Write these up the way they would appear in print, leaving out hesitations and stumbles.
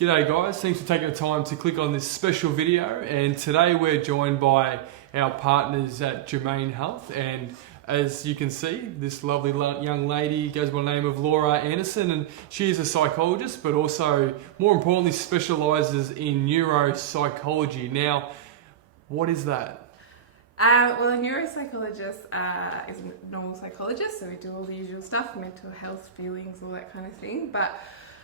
G'day guys, thanks for taking the time to click on this special video, and today we're joined by our partners at Jurmaine Health, and as you can see, this lovely young lady goes by the name of Laura Anderson, and she is a psychologist but also, more importantly, specialises in neuropsychology. Now, what is that? Well, a neuropsychologist is a normal psychologist, so we do all the usual stuff, mental health, feelings, all that kind of thing, but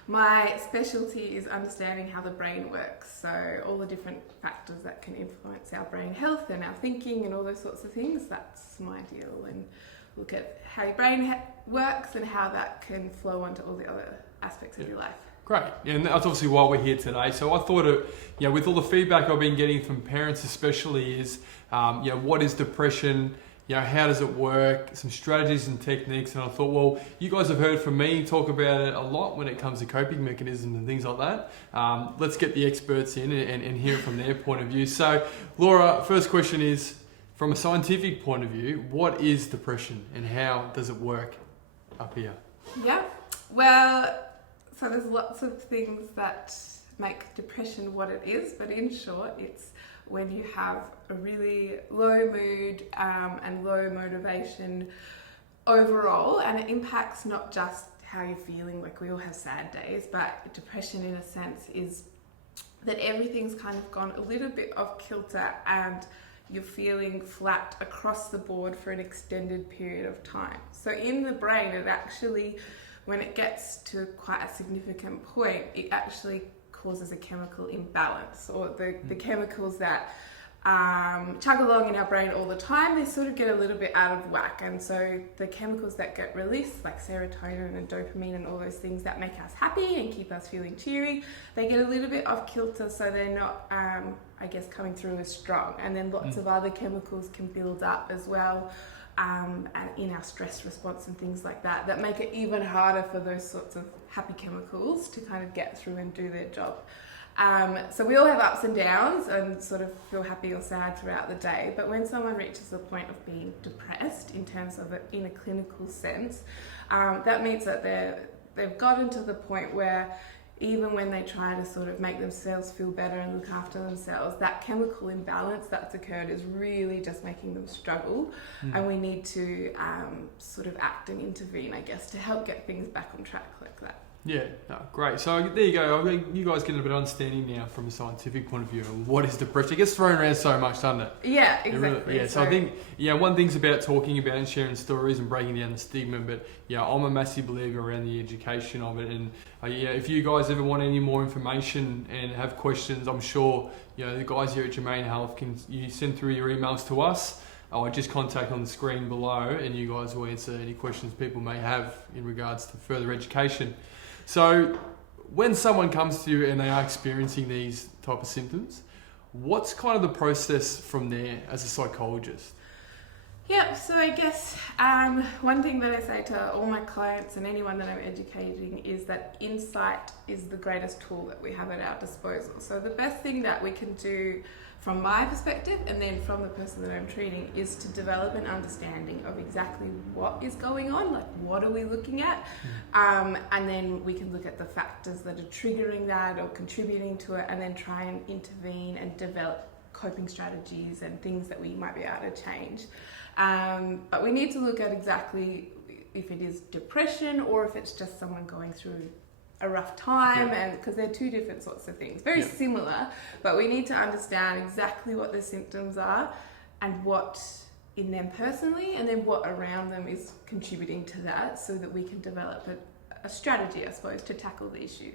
my specialty is understanding how the brain works, so all the different factors that can influence our brain health and our thinking and all those sorts of things. That's my deal, and look at how your brain works and how that can flow onto all the other aspects of your life. Great, and that's obviously why we're here today. So I thought, with all the feedback I've been getting from parents especially is, what is depression? How does it work? Some strategies and techniques. And I thought, well, you guys have heard from me talk about it a lot when it comes to coping mechanisms and things like that. Let's get the experts in and hear it from their point of view. So, Laura, first question is, from a scientific point of view, what is depression and how does it work up here? Yeah, well, so there's lots of things that make depression what it is, but in short, it's when you have a really low mood and low motivation overall, and it impacts not just how you're feeling, like we all have sad days, but depression in a sense is that everything's kind of gone a little bit off kilter and you're feeling flat across the board for an extended period of time. So in the brain, it actually, when it gets to quite a significant point, it actually causes a chemical imbalance, or the chemicals that chug along in our brain all the time, they sort of get a little bit out of whack. And so the chemicals that get released, like serotonin and dopamine and all those things that make us happy and keep us feeling cheery, they get a little bit off kilter, so they're not, coming through as strong. And then lots of other chemicals can build up as well, and in our stress response and things like that, that make it even harder for those sorts of happy chemicals to kind of get through and do their job. So we all have ups and downs and sort of feel happy or sad throughout the day, but when someone reaches the point of being depressed in terms of it in a clinical sense, that means that they've gotten to the point where even when they try to sort of make themselves feel better and look after themselves, that chemical imbalance that's occurred is really just making them struggle. And we need to sort of act and intervene, I guess, to help get things back on track like that. Yeah, no, great. So there you go. I mean, you guys get a bit of understanding now from a scientific point of view of what is depression. It gets thrown around so much, doesn't it? Yeah, exactly. So I think, one thing's about talking about and sharing stories and breaking down the stigma, but I'm a massive believer around the education of it. And if you guys ever want any more information and have questions, I'm sure the guys here at Jurmaine Health you send through your emails to us. Or just contact on the screen below, and you guys will answer any questions people may have in regards to further education. So when someone comes to you and they are experiencing these type of symptoms, what's kind of the process from there as a psychologist? Yeah, so I guess one thing that I say to all my clients and anyone that I'm educating is that insight is the greatest tool that we have at our disposal. So the best thing that we can do from my perspective, and then from the person that I'm treating, is to develop an understanding of exactly what is going on, like what are we looking at, and then we can look at the factors that are triggering that or contributing to it, and then try and intervene and develop coping strategies and things that we might be able to change. But we need to look at exactly if it is depression or if it's just someone going through a rough time, and because they're two different sorts of things, very similar, but we need to understand exactly what the symptoms are and what in them personally, and then what around them is contributing to that, so that we can develop a strategy, I suppose, to tackle the issue.